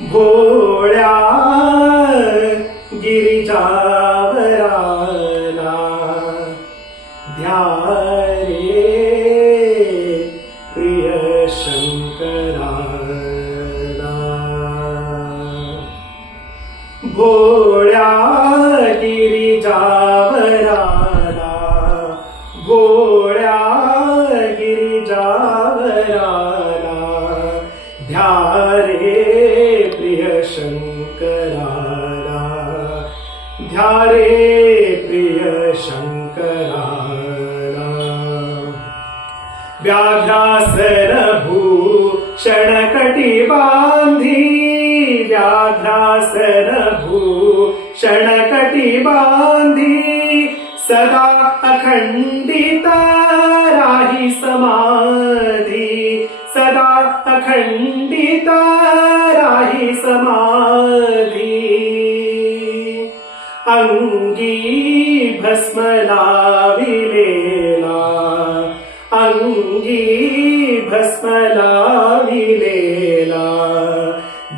भोळ्या गिरिजावराला ध्या रे प्रिय शंकराला. भोळ्या गिरिजावराला, भोळ्या गिरिजावराला ध्या रे प्रिय शंकराला, ध्या रे प्रिय शंकराला. व्याघ्रासन भूषण कटी बांधी, व्याघ्रासन भूषण कटी बांधी सदा अखंडित राही समाधी, सदा अखंडित राही समाधी. अंगी भस्म लाविलेला, अंगी भस्म लाविलेला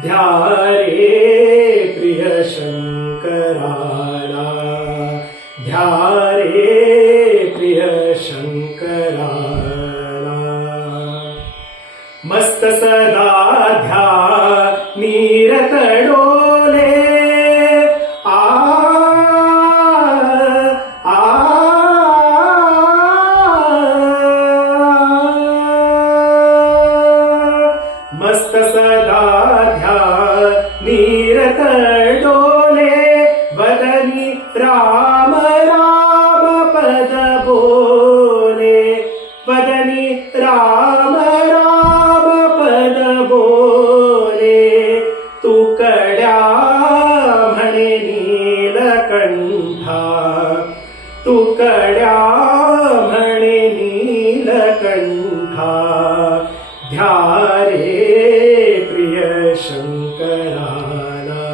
ध्या रे प्रिय शंकराला, ध्या रे प्रिय शंकराला. मस्त सदा ध्यानीरत डोले, मस्त सदा ध्यानीरत डोले वदनी राम राम पद बोले, वदनी राम राम पद बोले. तुकड्या म्हणे नीलकंठा, तुकड्या म्हणे नीलकंठा ध्या रे प्रिय शंकराला,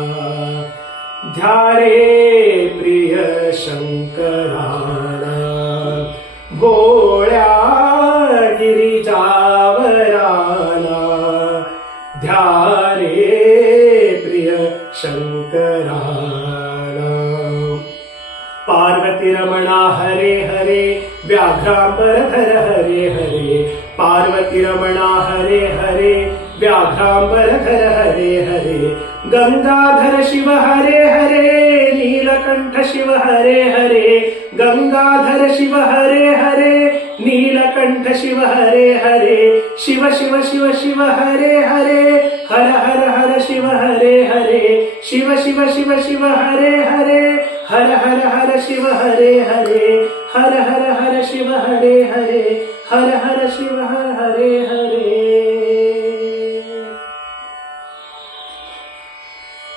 ध्या रे प्रिय शंकराला. भोळ्या गिरिजावराला ध्या रे प्रिय शंकराला. पार्वती रमणा हरे हरे व्याघ्रांबरधर हरे हरे, पार्वती रमणा हरे हरे व्याघ्रांबरधर हरे हरे. गंगाधर शिव हरे हरे, नीलकंठ शिव हरे हरे, गंगाधर शिव हरे हरे, नीलकंठ शिव हरे हरे. शिव शिव शिव शिव हरे हरे, हर हर हर शिव हरे हरे, शिव शिव शिव शिव हरे हरे, हर हर हर शिव हरे हरे, हर हर हर शिव हरे हरे, हर हर शिव हर हरे हरे.